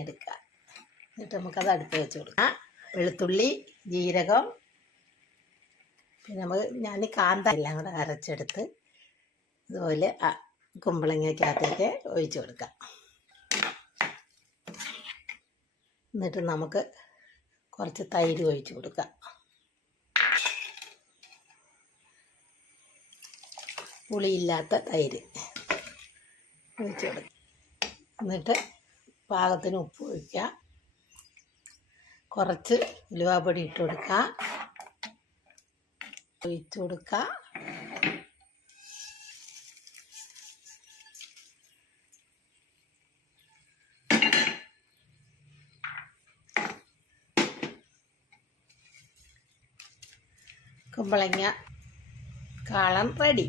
എടുക്കുക. എന്നിട്ട് നമുക്കത് അടുപ്പ് വെച്ച് കൊടുക്കാം. വെളുത്തുള്ളി, ജീരകം, പിന്നെ ഞാൻ കാന്ത എല്ലാം കൂടെ അരച്ചെടുത്ത് ഇതുപോലെ കുമ്പളങ്ങയ്ക്കകത്തേക്ക് ഒഴിച്ചു കൊടുക്കാം. എന്നിട്ട് നമുക്ക് കുറച്ച് തൈര് ഒഴിച്ച് കൊടുക്കാം. പുളിയില്ലാത്ത തൈര് ഒഴിച്ച് കൊടുക്കാം. എന്നിട്ട് പാകത്തിന് ഉപ്പ് ഒഴിക്കുക. കുറച്ച് ഉലുവാപ്പൊടി ഇട്ട് കൊടുക്കുക. ഒഴിച്ച് കൊടുക്കുക. കുമ്പളങ്ങ കാളൻ റെഡി.